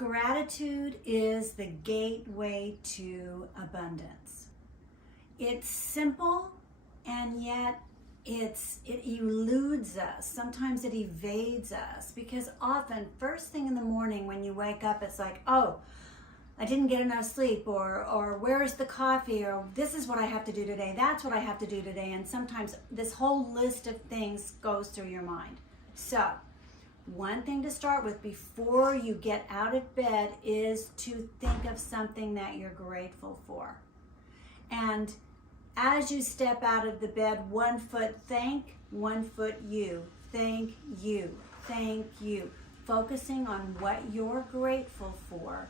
Gratitude is the gateway to abundance. It's simple, and yet it eludes us. Sometimes it evades us, because often first thing in the morning when you wake up, it's like, oh, I didn't get enough sleep, or where's the coffee, or this is what I have to do today, that's what I have to do today. And sometimes this whole list of things goes through your mind. So one thing to start with before you get out of bed is to think of something that you're grateful for. And as you step out of the bed, 1 foot thank, 1 foot you. Thank you, thank you. Focusing on what you're grateful for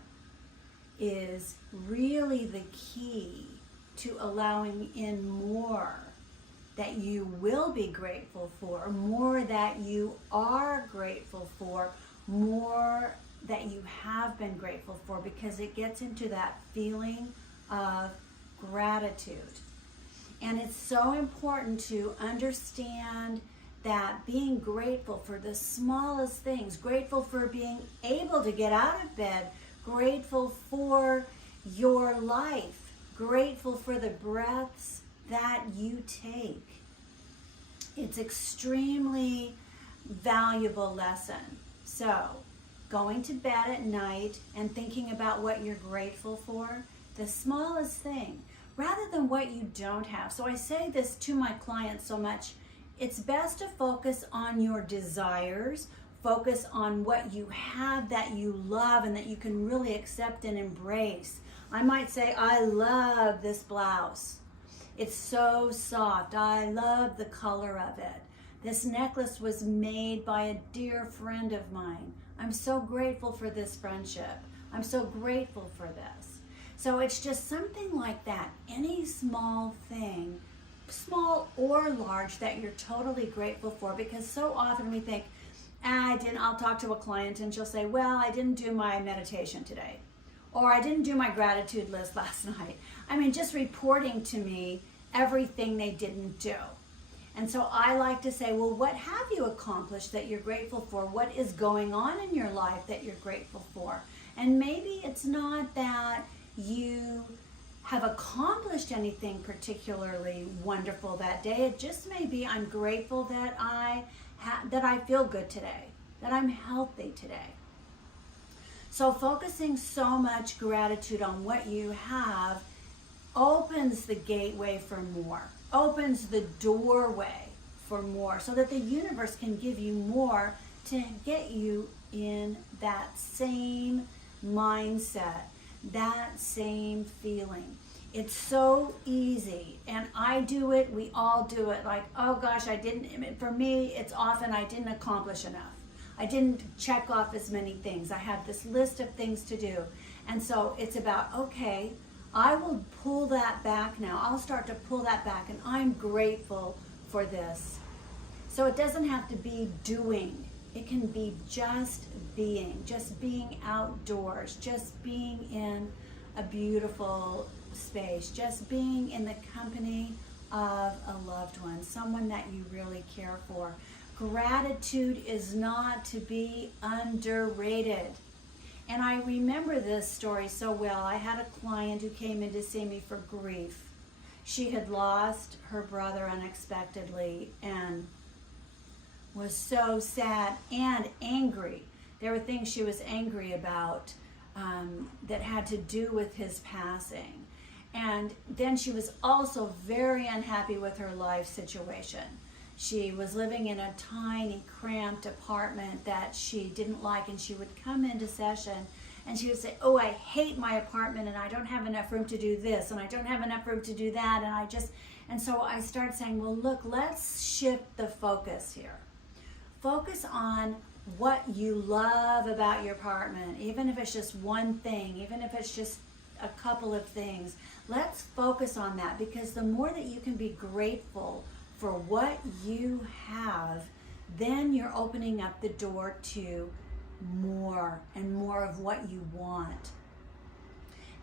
is really the key to allowing in more that you will be grateful for, more that you are grateful for, more that you have been grateful for, because it gets into that feeling of gratitude. And it's so important to understand that being grateful for the smallest things, grateful for being able to get out of bed, grateful for your life, grateful for the breaths that you take. It's extremely valuable lesson. So, going to bed at night and thinking about what you're grateful for, the smallest thing, rather than what you don't have. So I say this to my clients so much. It's best to focus on your desires, focus on what you have that you love and that you can really accept and embrace. I might say, I love this blouse. It's so soft. I love the color of it. This necklace was made by a dear friend of mine. I'm so grateful for this friendship. I'm so grateful for this. So it's just something like that. Any small thing, small or large, that you're totally grateful for, because so often we think, I'll talk to a client and she'll say, well, I didn't do my meditation today, or I didn't do my gratitude list last night. I mean, just reporting to me everything they didn't do. And so I like to say, well, what have you accomplished that you're grateful for? What is going on in your life that you're grateful for? And maybe it's not that you have accomplished anything particularly wonderful that day. It just may be, I'm grateful that I feel good today, that I'm healthy today. So focusing so much gratitude on what you have opens the gateway for more, opens the doorway for more, so that the universe can give you more to get you in that same mindset, that same feeling. It's so easy, and I do it, we all do it, like, oh gosh, for me, it's often I didn't accomplish enough. I didn't check off as many things. I have this list of things to do. And so it's about, okay, I will pull that back now. I'll start to pull that back, and I'm grateful for this. So it doesn't have to be doing. It can be just being outdoors, just being in a beautiful space, just being in the company of a loved one, someone that you really care for. Gratitude is not to be underrated. And I remember this story so well. I had a client who came in to see me for grief. She had lost her brother unexpectedly and was so sad and angry. There were things she was angry about that had to do with his passing. And then she was also very unhappy with her life situation. She was living in a tiny, cramped apartment that she didn't like, and she would come into session and she would say, oh, I hate my apartment, and I don't have enough room to do this, and I don't have enough room to do that, and so I started saying, well, look, let's shift the focus here. Focus on what you love about your apartment, even if it's just one thing, even if it's just a couple of things. Let's focus on that, because the more that you can be grateful for what you have, then you're opening up the door to more and more of what you want.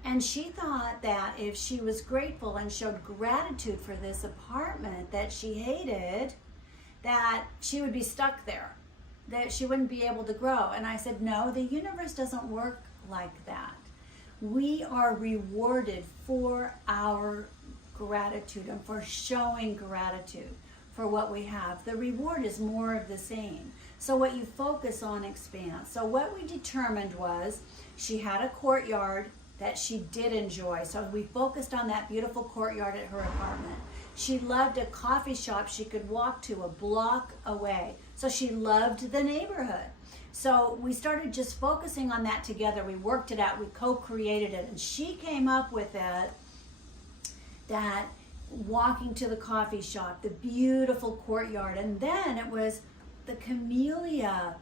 And she thought that if she was grateful and showed gratitude for this apartment that she hated, that she would be stuck there, that she wouldn't be able to grow. And I said, no, the universe doesn't work like that. We are rewarded for our gratitude and for showing gratitude for what we have. The reward is more of the same. So what you focus on expands. So what we determined was she had a courtyard that she did enjoy. So we focused on that beautiful courtyard at her apartment. She loved a coffee shop she could walk to a block away. So she loved the neighborhood. So we started just focusing on that together. We worked it out. We co-created it. And she came up with it, that walking to the coffee shop, the beautiful courtyard. And then it was the camellia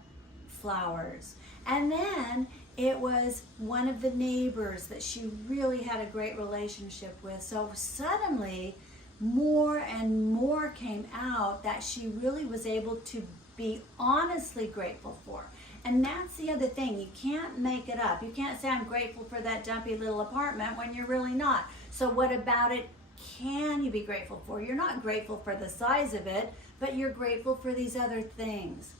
flowers. And then it was one of the neighbors that she really had a great relationship with. So suddenly, more and more came out that she really was able to be honestly grateful for. And that's the other thing. You can't make it up. You can't say, I'm grateful for that dumpy little apartment when you're really not. So what about it can you be grateful for? You're not grateful for the size of it, but you're grateful for these other things.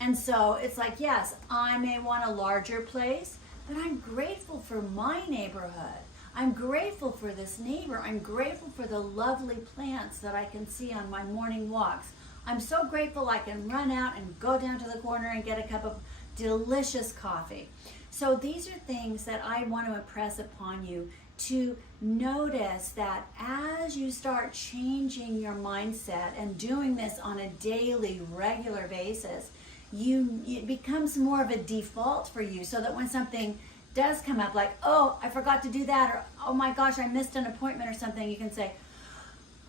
And so it's like, yes, I may want a larger place, but I'm grateful for my neighborhood. I'm grateful for this neighbor. I'm grateful for the lovely plants that I can see on my morning walks. I'm so grateful I can run out and go down to the corner and get a cup of delicious coffee. So these are things that I want to impress upon you, to notice that as you start changing your mindset and doing this on a daily, regular basis, it becomes more of a default for you, so that when something does come up, like, oh, I forgot to do that, or oh my gosh, I missed an appointment or something, you can say,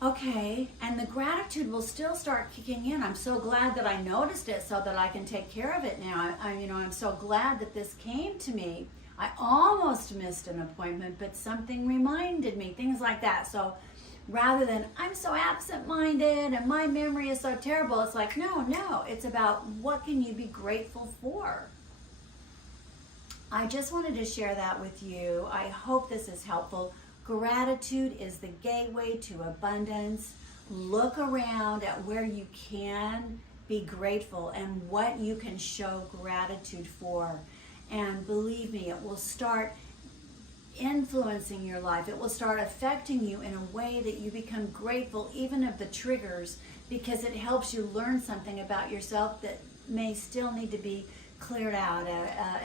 okay, and the gratitude will still start kicking in. I'm so glad that I noticed it so that I can take care of it now. I'm so glad that this came to me. I almost missed an appointment, but something reminded me, things like that. So rather than, I'm so absent-minded and my memory is so terrible, it's like, no, it's about what can you be grateful for? I just wanted to share that with you. I hope this is helpful. Gratitude is the gateway to abundance. Look around at where you can be grateful and what you can show gratitude for. And believe me, it will start influencing your life. It will start affecting you in a way that you become grateful even of the triggers, because it helps you learn something about yourself that may still need to be cleared out,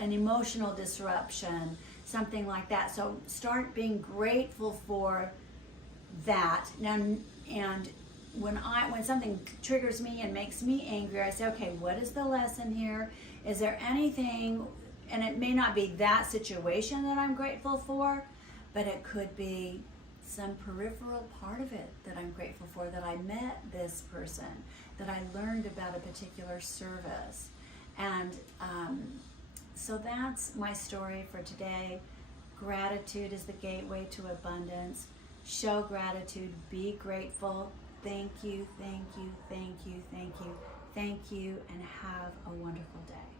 an emotional disruption, something like that. So start being grateful for that. Now, and when something triggers me and makes me angry, I say, okay, what is the lesson here? Is there anything, and it may not be that situation that I'm grateful for, but it could be some peripheral part of it that I'm grateful for, that I met this person, that I learned about a particular service. And so that's my story for today. Gratitude is the gateway to abundance. Show gratitude, be grateful. Thank you, thank you, thank you, thank you, thank you, and have a wonderful day.